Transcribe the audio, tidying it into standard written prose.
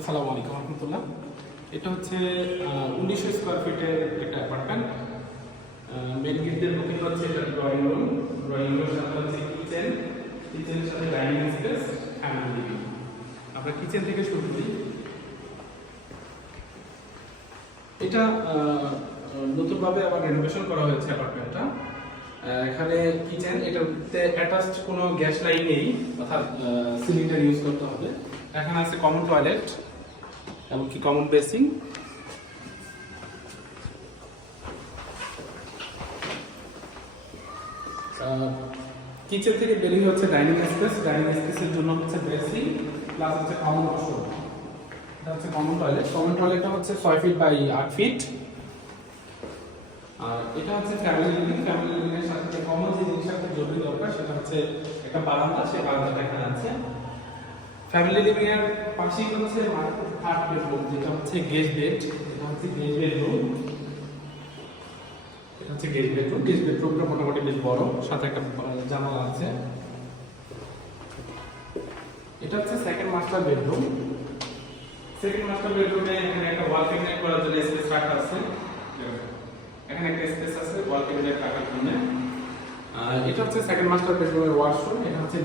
আসসালামু আলাইকুম রহমতুল্লাহ। এটা হচ্ছে 1900 স্কোয়ার ফিটের একটা অ্যাপার্টমেন্ট। মেন গেট দিয়ে ঢুকে হচ্ছে এটা ড্রয়িং রুম। ড্রয়িং রুমের সাথে হচ্ছে কিচেন, কিচেনের সাথে ডাইনিং স্পেস, ফ্যামিলি লিভিং। আমরা কিচেন থেকে শুরু করি। এটা নতুনভাবে আবার রেনোভেশন করা হয়েছে অ্যাপার্টমেন্টটা। এখানে কিচেন, এটাতে অ্যাটাচড কোনো গ্যাস লাইন নেই, অর্থাৎ সিলিন্ডার ইউজ করতে হবে। এখানে আছে কমন টয়লেট, এমনকি কমন বেসিং। কিচেন থেকে বেরিয়ে হচ্ছে ডাইনিং স্পেস। ডাইনিং স্পেসের জন্য হচ্ছে বেসিং প্লাস হচ্ছে কমন ওয়াশরুম। এটা হচ্ছে কমন টয়লেট। কমন টয়লেটটা হচ্ছে 6 ফিট বাই 8 ফিট। আর এটা হচ্ছে ফ্যামিলি লিভিং। ফ্যামিলি লিভিং এর সাথে কমন যে জিনিসটা খুব জরুরি দরকার সেটা হচ্ছে একটা বারান্দা। সেই বারান্দাটা এখানে আছে। ফ্যামিলি লিভিং এর পাশেই হচ্ছে থার্ড বেডরুম, যেটা হচ্ছে গেস্ট বেড। এটা হচ্ছে গেস্ট বেডরুম। এটা হচ্ছে গেস্ট বেডরুম। গেস্ট বেডরুমটা মোটামুটি বেশ বড়, সাথে একটা জানালা আছে। এটা হচ্ছে second master bedroom. Second master বেডরুমে এখানে একটা ওয়াল ক্যাবিনেট করার জন্য স্পেস রাখা আছে। এখানে একটা স্পেস আছে ওয়াল ক্যাবিনেট রাখার জন্য। এটা হচ্ছে সেকেন্ড মাস্টার বেডরুমের ওয়াশরুম। এটা হচ্ছে